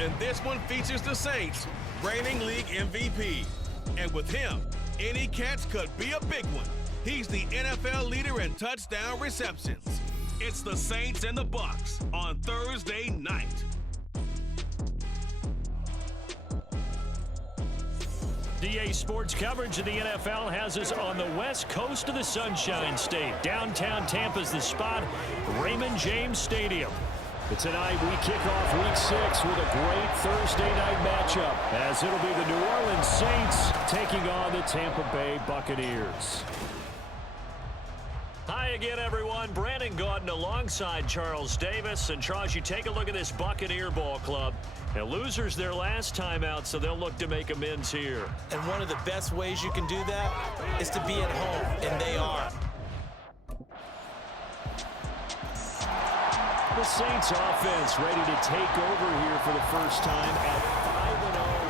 And this one features the Saints, reigning league MVP. And with him, any catch could be a big one. He's the NFL leader in touchdown receptions. It's the Saints and the Bucks on Thursday night. DA Sports coverage of the NFL has us on the west coast of the Sunshine State. Downtown Tampa's the spot, Raymond James Stadium. But tonight we kick off Week 6 with a great Thursday night matchup, as it'll be the New Orleans Saints taking on the Tampa Bay Buccaneers. Hi again, everyone. Brandon Gaudin alongside Charles Davis. And Charles, you take a look at this Buccaneer ball club. Now, losers their last time out, so they'll look to make amends here. And one of the best ways you can do that is to be at home, and they are. The Saints offense ready to take over here for the first time at 5-0.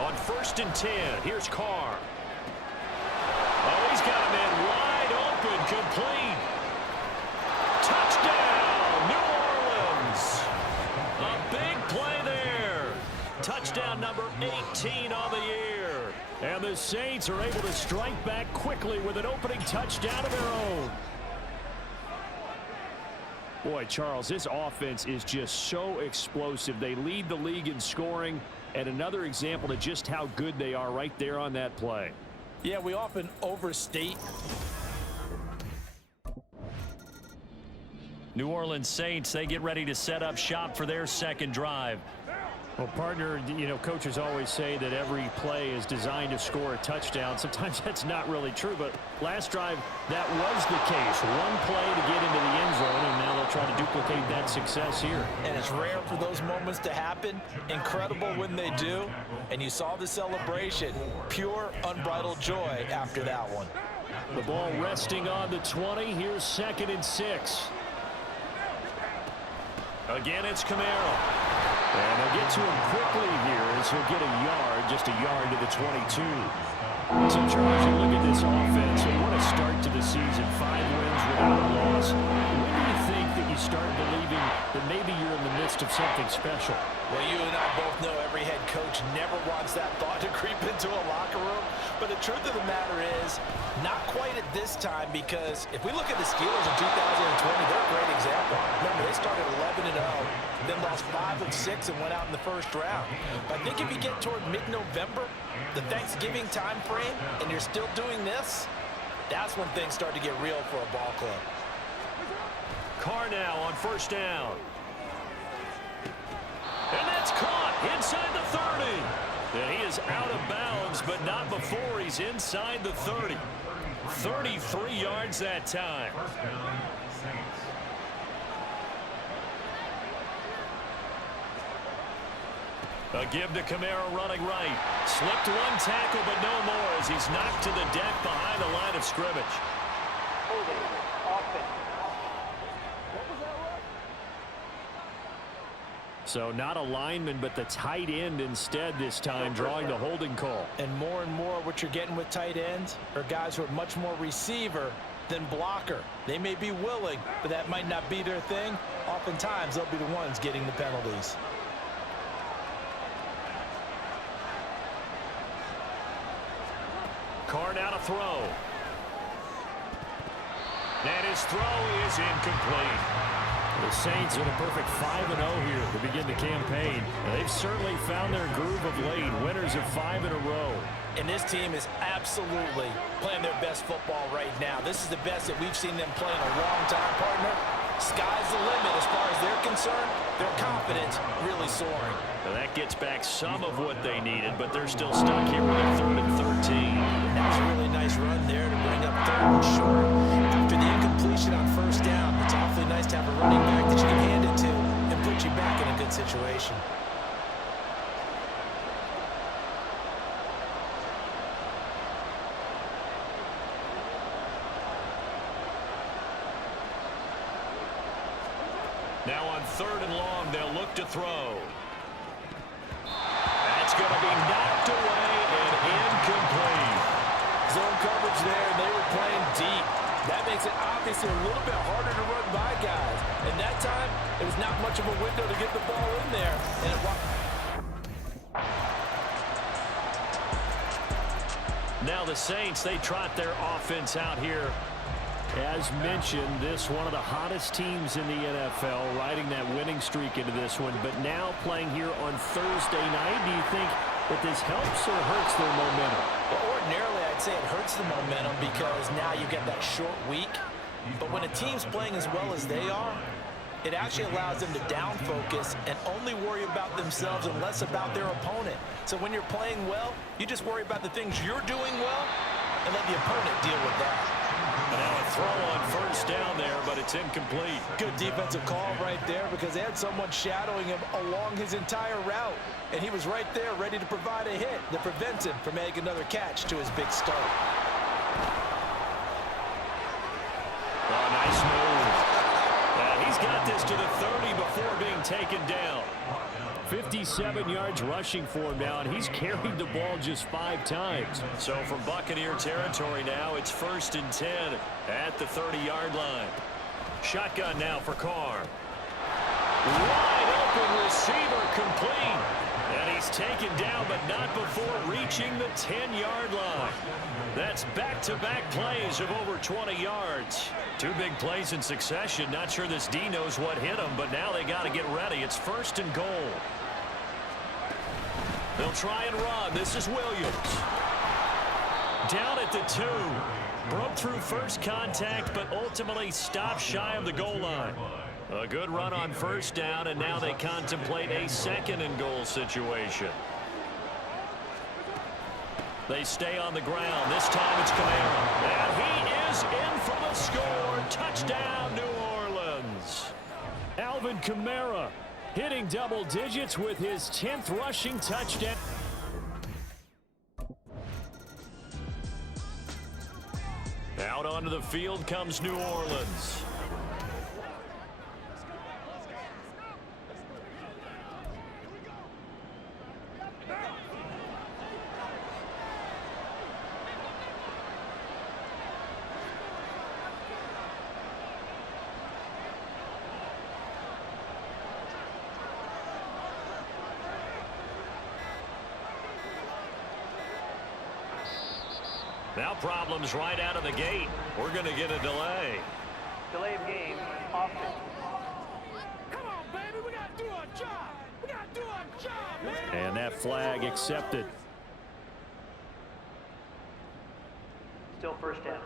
On 1st and 10, here's Carr. Oh, he's got a man wide open, complete. Touchdown, New Orleans. A big play there. Touchdown number 18 on the year. And the Saints are able to strike back quickly with an opening touchdown of their own. Boy, Charles, this offense is just so explosive. They lead the league in scoring, and another example of just how good they are right there on that play. Yeah, we often overstate. New Orleans Saints, they get ready to set up shop for their second drive. Well, partner, you know, coaches always say that every play is designed to score a touchdown. Sometimes that's not really true, but last drive, that was the case. One play to get into the end zone, and now they'll try to duplicate that success here. And it's rare for those moments to happen. Incredible when they do. And you saw the celebration. Pure, unbridled joy after that one. The ball resting on the 20. Here's 2nd and 6. Again, it's Camaro. And they'll get to him quickly here as he'll get a yard, just a yard to the 22. So, Charles, you look at this offense, and what a start to the season. 5 wins without a loss. When do you think that you start believing that maybe you're in the midst of something special? Well, you and I both know every head coach never wants that thought to creep into a locker room. But the truth of the matter is, not quite at this time, because if we look at the Steelers in 2020, they're a great example. Remember, they started 11-0, then lost 5 of 6 and went out in the first round. But I think if you get toward mid-November, the Thanksgiving time frame, and you're still doing this, that's when things start to get real for a ball club. Carr now on 1st down. And that's caught inside the 30. And he is out of bounds, but not before he's inside the 30. 33 yards that time. A give to Camaro running right. Slipped one tackle, but no more as he's knocked to the deck behind the line of scrimmage. So not a lineman, but the tight end instead this time, drawing the holding call. And more what you're getting with tight ends are guys who are much more receiver than blocker. They may be willing, but that might not be their thing. Oftentimes, they'll be the ones getting the penalties. Carr now to throw. And his throw is incomplete. The Saints in a perfect 5-0 here to begin the campaign. And they've certainly found their groove of late. Winners of 5 in a row. And this team is absolutely playing their best football right now. This is the best that we've seen them play in a long time, partner. Sky's the limit as far as they're concerned. Their confidence really soaring. Now that gets back some of what they needed, but they're still stuck here with a 3rd and 13. That was a really nice run there to bring up 3rd and short. After the incompletion on 1st down, it's awfully nice to have a running back that you can hand it to and put you back in a good situation. Now on 3rd and long, they'll look to throw. That's going to be knocked away and incomplete. Zone coverage there, and they were playing deep. That makes it obviously a little bit harder to run by guys. And that time, it was not much of a window to get the ball in there. And it Now the Saints, they trot their offense out here. As mentioned, this one of the hottest teams in the NFL, riding that winning streak into this one. But now playing here on Thursday night, do you think that this helps or hurts their momentum? Well, ordinarily, I'd say it hurts the momentum because now you get that short week. But when a team's playing as well as they are, it actually allows them to down focus and only worry about themselves and less about their opponent. So when you're playing well, you just worry about the things you're doing well and let the opponent deal with that. Now a throw on first down there, but it's incomplete. Good defensive call right there because they had someone shadowing him along his entire route. And he was right there ready to provide a hit that prevents him from making another catch to his big start. Oh, nice move. He's got this to the 30 before being taken down. 57 yards rushing for him now, and he's carried the ball just 5 times. So from Buccaneer territory now, it's 1st and 10 at the 30-yard line. Shotgun now for Carr. Wide open receiver complete. And he's taken down, but not before reaching the 10-yard line. That's back-to-back plays of over 20 yards. 2 big plays in succession. Not sure this D knows what hit him, but now they got to get ready. It's 1st and goal. They'll try and run. This is Williams. Down at the 2. Broke through first contact, but ultimately stopped shy of the goal line. A good run on first down, and now they contemplate a 2nd and goal situation. They stay on the ground. This time it's Kamara. And he is in for the score. Touchdown, New Orleans. Alvin Kamara hitting double digits with his 10th rushing touchdown. Out onto the field comes New Orleans. Now problems right out of the gate. We're going to get a delay. Delay of game, offense. Come on, baby, we got to do our job. We got to do our job, man. And that flag accepted. Still first down.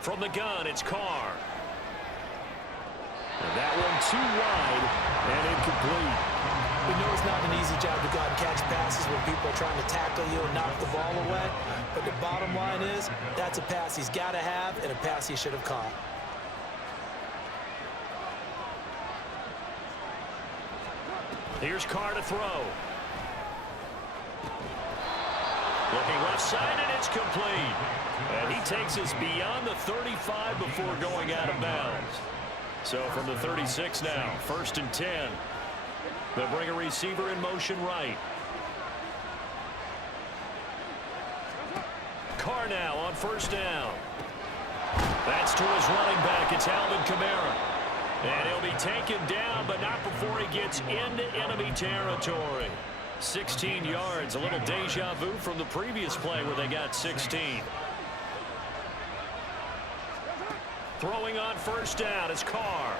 From the gun, it's Carr. And that one too wide and incomplete. We know it's not an easy job to go out and catch passes when people are trying to tackle you and knock the ball away. But the bottom line is, that's a pass he's got to have and a pass he should have caught. Here's Carr to throw. Looking left side, and it's complete. And he takes us beyond the 35 before going out of bounds. So from the 36 now, 1st and 10. They'll bring a receiver in motion right. Carr now on first down. That's to his running back. It's Alvin Kamara. And he'll be taken down, but not before he gets into enemy territory. 16 yards, a little deja vu from the previous play where they got 16. Throwing on first down is Carr.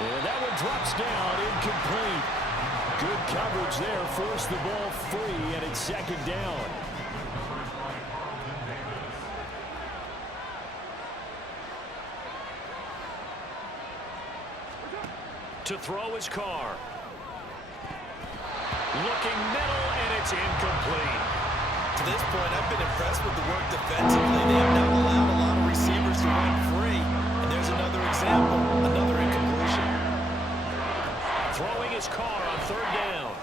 And that one drops down, incomplete. Good coverage there, forced the ball free, and it's 2nd down. To throw is Carr. Looking middle, and it's incomplete. To this point, I've been impressed with the work defensively. They have not allowed a lot of receivers to run free. And there's another example, another incompletion. Throwing his car on third down.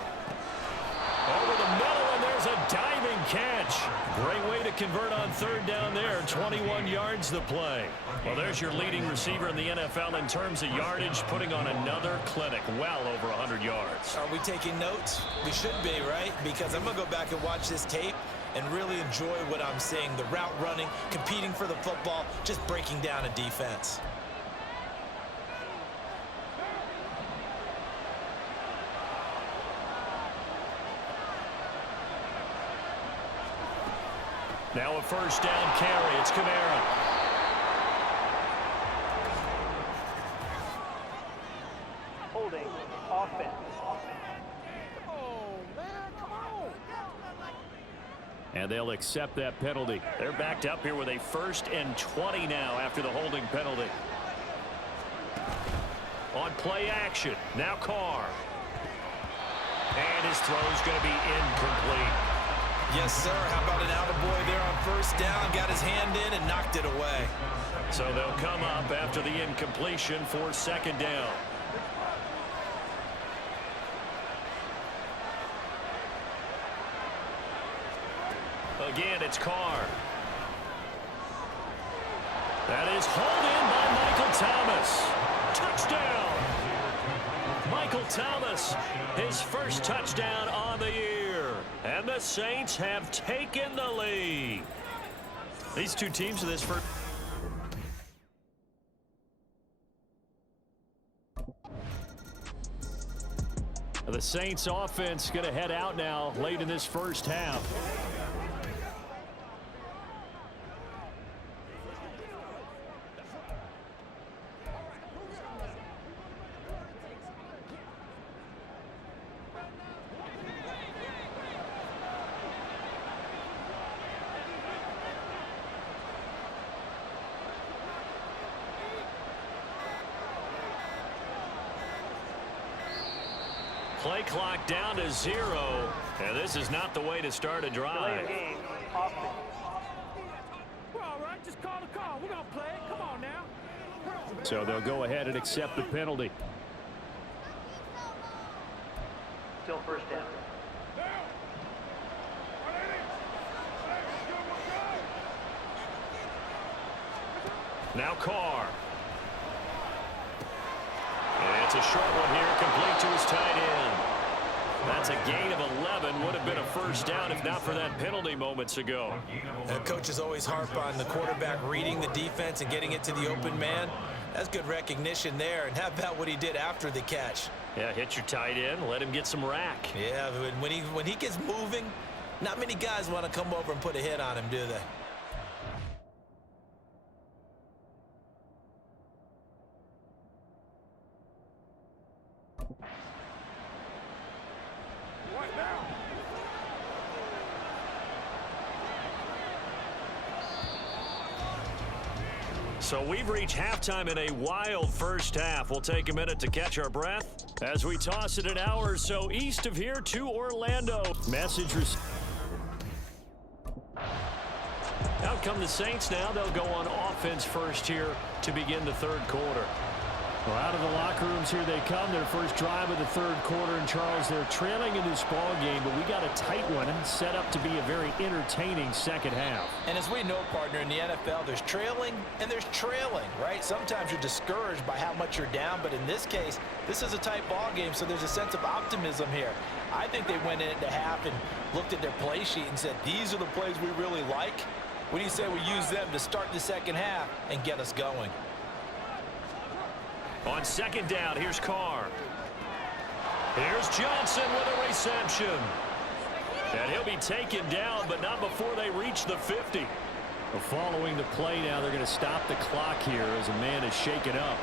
Over the middle, and there's a diving catch. Great way to convert on third down there. 21 yards the play. Well, there's your leading receiver in the NFL in terms of yardage, putting on another clinic, well over 100 yards. Are we taking notes? We should be, right? Because I'm going to go back and watch this tape and really enjoy what I'm seeing. The route running, competing for the football, just breaking down a defense. Now a first down carry. It's Kamara. Holding. Offense. And they'll accept that penalty. They're backed up here with a 1st and 20 now after the holding penalty. On play action. Now Carr. And his throw's going to be incomplete. Yes, sir. How about an attaboy there on first down? Got his hand in and knocked it away. So they'll come up after the incompletion for 2nd down. Again, it's Carr. That is hauled in by Michael Thomas. Touchdown! Michael Thomas, his first touchdown on the year. And the Saints have taken the lead. These two teams in this first... The Saints offense going to head out now late in this first half. Play clock down to 0, and this is not the way to start a drive. Delay of game. Offense. We're all right. Just call the call. We're going to play it. Come on now. So they'll go ahead and accept the penalty. Still first down. Now Carr. And it's a short one here, complete to his tight end. That's a gain of 11. Would have been a first down if not for that penalty moments ago. Coaches always harp on the quarterback reading the defense and getting it to the open man. That's good recognition there. And how about what he did after the catch? Yeah, hit your tight end, let him get some rack. Yeah, when he gets moving, not many guys want to come over and put a hit on him, do they? So we've reached halftime in a wild first half. We'll take a minute to catch our breath as we toss it an hour or so east of here to Orlando. Message received. Out come the Saints now. They'll go on offense first here to begin the third quarter. Well, out of the locker rooms here they come. Their first drive of the third quarter. And Charles, they're trailing in this ball game, but we got a tight one set up to be a very entertaining second half. And as we know, partner, in the NFL, there's trailing and there's trailing, right? Sometimes you're discouraged by how much you're down, but in this case, this is a tight ball game, so there's a sense of optimism here. I think they went into half and looked at their play sheet and said, these are the plays we really like. What do you say we use them to start the second half and get us going? On second down, here's Carr. Here's Johnson with a reception. And he'll be taken down, but not before they reach the 50. Well, following the play now, they're going to stop the clock here as a man is shaken up.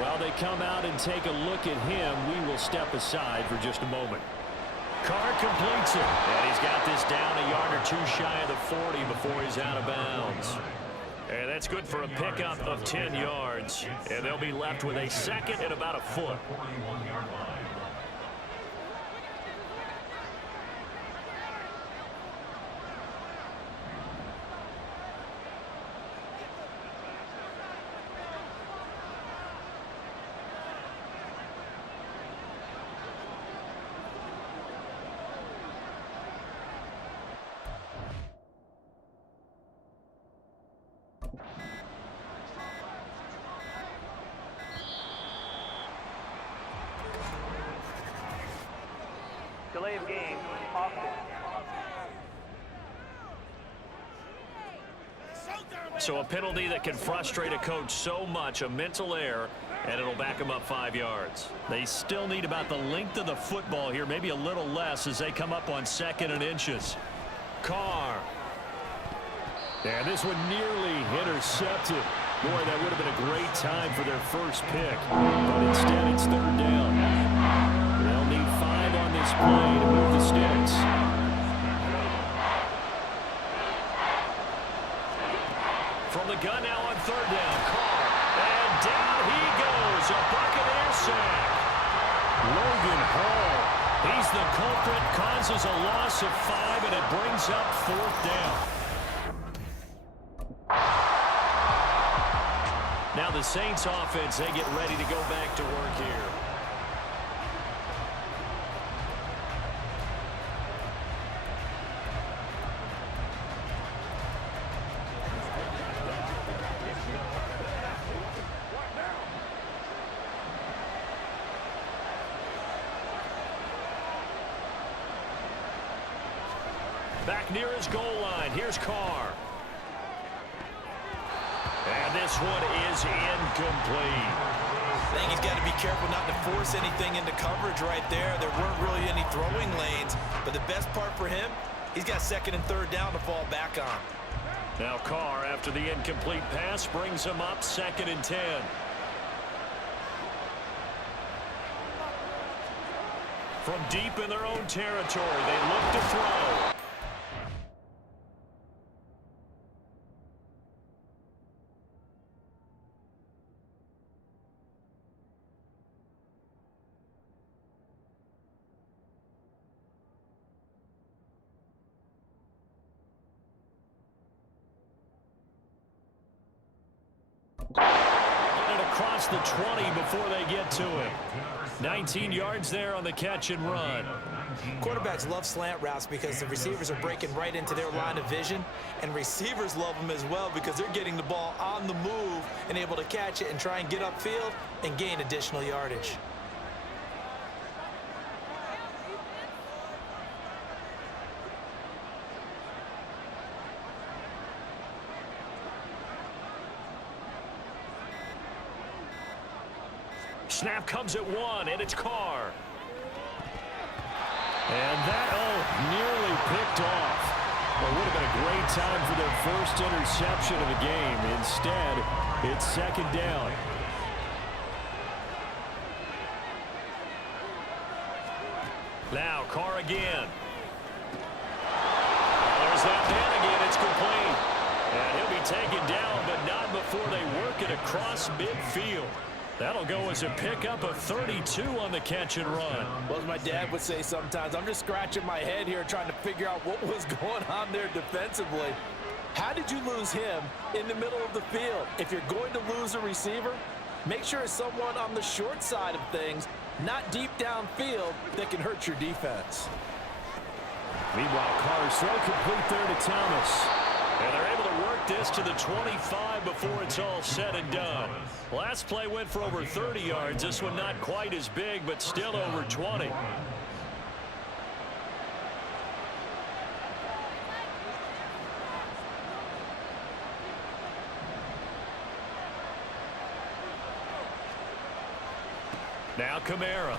While they come out and take a look at him, we will step aside for just a moment. Carr completes it. And he's got this down a yard or two shy of the 40 before he's out of bounds. And that's good for a pickup of 10 yards. And they'll be left with a second and about a foot. offense. So a penalty that can frustrate a coach so much, a mental error, and it'll back him up 5 yards. They still need about the length of the football here, maybe a little less as they come up on 2nd and inches. Carr. And this one nearly intercepted. Boy, that would have been a great time for their first pick. But instead, it's 3rd down. They'll need 5 on this play to move the sticks. From the gun now on 3rd down. Carr. And down he goes. A Buccaneer sack. Logan Hall. He's the culprit. Causes a loss of 5, and it brings up 4th down. Now the Saints offense, they get ready to go back to work here. Back near his goal line. Here's Carr. And this one is incomplete. I think he's got to be careful not to force anything into coverage right there. There weren't really any throwing lanes. But the best part for him, he's got 2nd and 3rd down to fall back on. Now Carr, after the incomplete pass, brings him up 2nd and 10. From deep in their own territory, they look to throw. Get it across the 20 before they get to it. 19 yards there on the catch and run. Quarterbacks love slant routes because the receivers are breaking right into their line of vision, and receivers love them as well because they're getting the ball on the move and able to catch it and try and get upfield and gain additional yardage. Snap comes at 1, and it's Carr. And that, nearly picked off. Well, it would have been a great time for their first interception of the game. Instead, it's 2nd down. Now, Carr again. There's that man again. It's complete. And he'll be taken down, but not before they work it across midfield. That'll go as a pickup of 32 on the catch and run. Well, as my dad would say sometimes, I'm just scratching my head here trying to figure out what was going on there defensively. How did you lose him in the middle of the field? If you're going to lose a receiver, make sure it's someone on the short side of things, not deep downfield, that can hurt your defense. Meanwhile, Carr's throw complete there to Thomas. And they're able to work this to the 25 before it's all said and done. Last play went for over 30 yards. This one not quite as big, but still over 20. Now Kamara.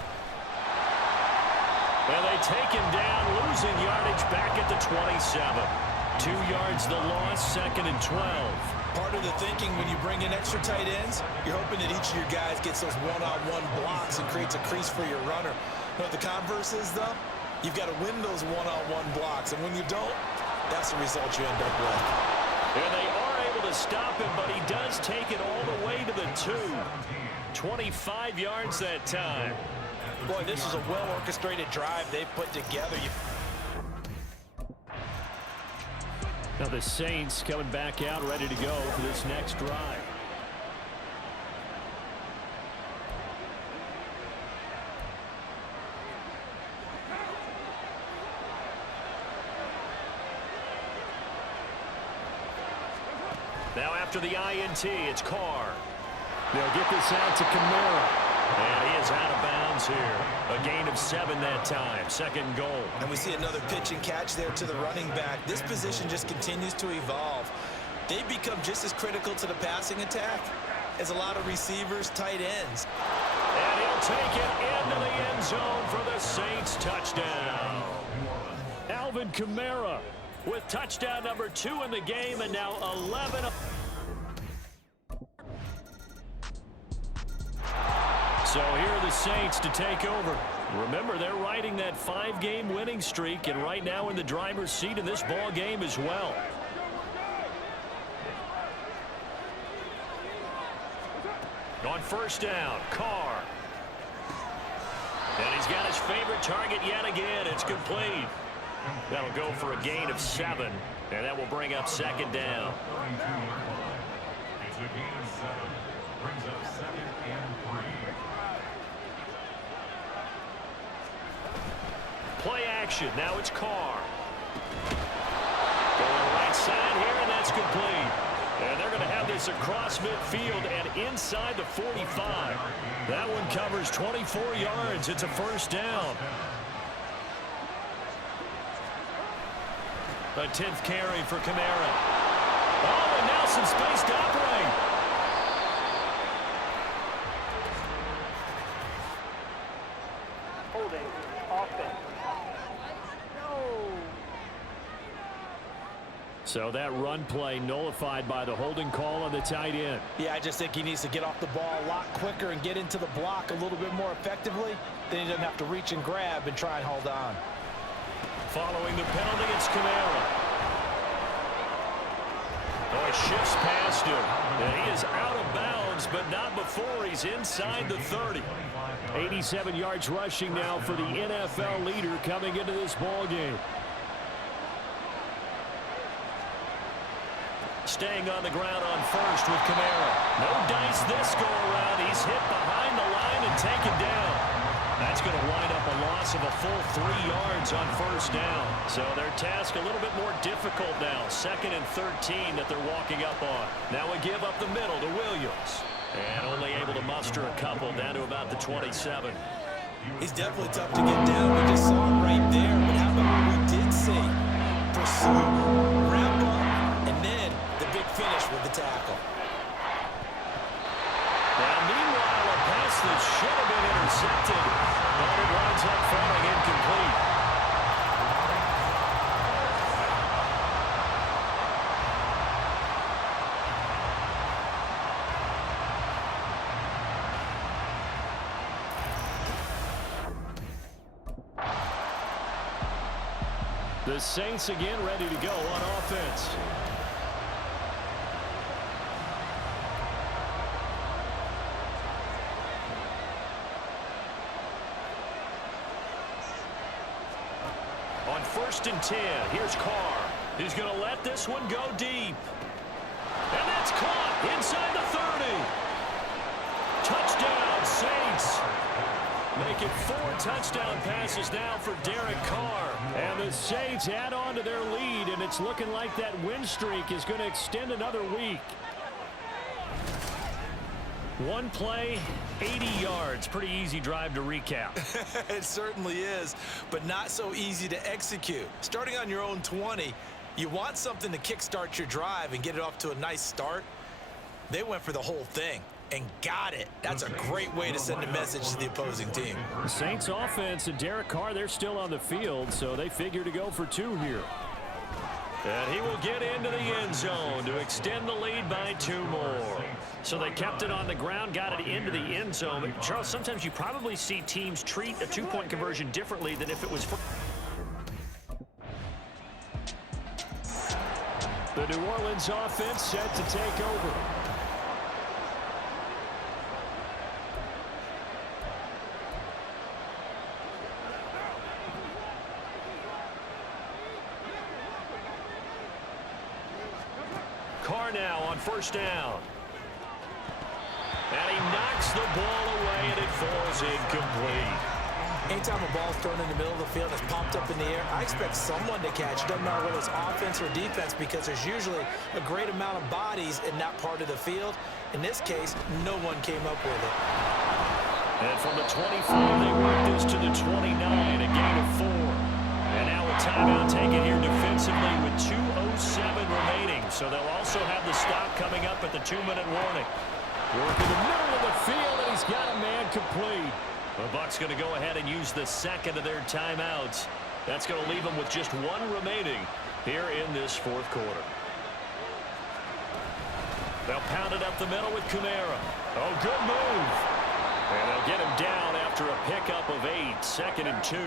And they take him down, losing yardage back at the 27. 2 yards the loss, 2nd and 12. Part of the thinking when you bring in extra tight ends, you're hoping that each of your guys gets those one-on-one blocks and creates a crease for your runner. You know what the converse is, though? You've got to win those one-on-one blocks, and when you don't, that's the result you end up with. And they are able to stop him, but he does take it all the way to the 2. 25 yards that time. Boy, this is a well-orchestrated drive they've put together. Now the Saints coming back out, ready to go for this next drive. Now after the INT, it's Carr. They'll get this out to Kamara. And he is out of bounds here. A gain of 7 that time. Second and goal. And we see another pitch and catch there to the running back. This position just continues to evolve. They become just as critical to the passing attack as a lot of receivers, tight ends. And he'll take it into the end zone for the Saints touchdown. Alvin Kamara with touchdown number 2 in the game, and now 11. So here are the Saints to take over. Remember, they're riding that 5-game winning streak, and right now in the driver's seat in this ball game as well. On first down, Carr. And he's got his favorite target yet again. It's complete. That'll go for a gain of 7, and that will bring up second down. It's a gain of 7. Brings up 2nd and 3. Play action. Now it's Carr. Going right side here, and that's complete. And they're going to have this across midfield and inside the 45. That one covers 24 yards. It's a first down. A 10th carry for Kamara. Oh, and now some space to operate. Holding. Offense. So that run play nullified by the holding call on the tight end. Yeah, I just think he needs to get off the ball a lot quicker and get into the block a little bit more effectively. Then he doesn't have to reach and grab and try and hold on. Following the penalty, it's Kamara. Oh, he shifts past him. And he is out of bounds, but not before he's inside the 30. 87 yards rushing now for the NFL leader coming into this ball game. Staying on the ground on first with Kamara. No dice this go around. He's hit behind the line and taken down. That's going to wind up a loss of a full 3 yards on first down. So their task a little bit more difficult now. 2nd and 13 that they're walking up on. Now we give up the middle to Williams. And only able to muster a couple down to about the 27. He's definitely tough to get down. We just saw him right there. But how about what we did see? Pursue, wrap up, and then the big finish with the tackle. Now, meanwhile, a pass that should have been intercepted, but it winds up falling incomplete. The Saints again ready to go on offense. On 1st and 10, here's Carr. He's going to let this one go deep. And that's caught inside the 30. Touchdown, Saints. Make it 4 touchdown passes now for Derek Carr. And the Saints add on to their lead, and it's looking like that win streak is going to extend another week. One play, 80 yards. Pretty easy drive to recap. It certainly is, but not so easy to execute. Starting on your own 20, you want something to kickstart your drive and get it off to a nice start. They went for the whole thing and got it. That's a great way to send a message to the opposing team. The Saints offense and Derek Carr, they're still on the field, so they figure to go for 2 here. And he will get into the end zone to extend the lead by 2 more. So they kept it on the ground, got it into the end zone. But Charles, sometimes you probably see teams treat a 2-point conversion differently than if it was. The New Orleans offense set to take over. Carr now on 1st down. And he knocks the ball away, and it falls incomplete. Anytime a ball's thrown in the middle of the field and it's popped up in the air, I expect someone to catch. Doesn't matter whether it's offense or defense, because there's usually a great amount of bodies in that part of the field. In this case, no one came up with it. And from the 25, they work this to the 29, a gain of 4. And now a timeout taken here defensively with 2:07 remaining. So they'll also have the stop coming up at the 2-minute warning. Work in the middle of the field, and he's got a man complete. The Bucs going to go ahead and use the second of their timeouts. That's going to leave them with just 1 remaining here in this fourth quarter. They'll pound it up the middle with Kamara. Oh, good move. And they'll get him down after a pickup of 8, 2nd and 2.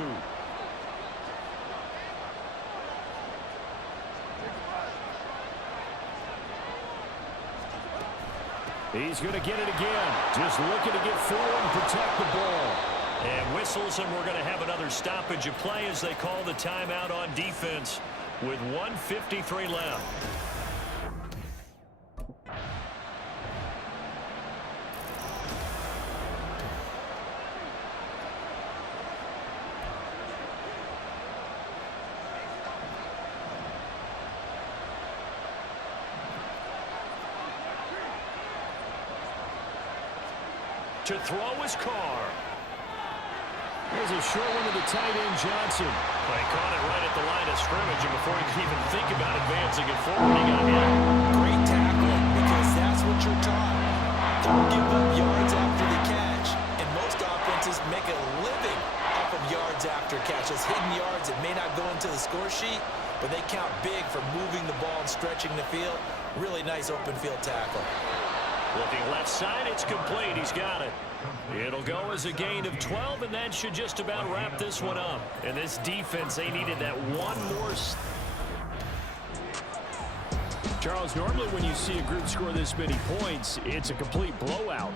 He's going to get it again. Just looking to get forward and protect the ball. And whistles, and we're going to have another stoppage of play as they call the timeout on defense with 1:53 left. To throw his car. There's a short one to the tight end, Johnson. They caught it right at the line of scrimmage, and before he could even think about advancing it forward, he got hit. Great tackling, because that's what you're taught. Don't give up yards after the catch. And most offenses make a living off of yards after catch. Those hidden yards that may not go into the score sheet, but they count big for moving the ball and stretching the field. Really nice open field tackle. Looking left side, it's complete. He's got it. It'll go as a gain of 12, and that should just about wrap this one up. And this defense, they needed that one more. Charles, normally when you see a group score this many points, it's a complete blowout.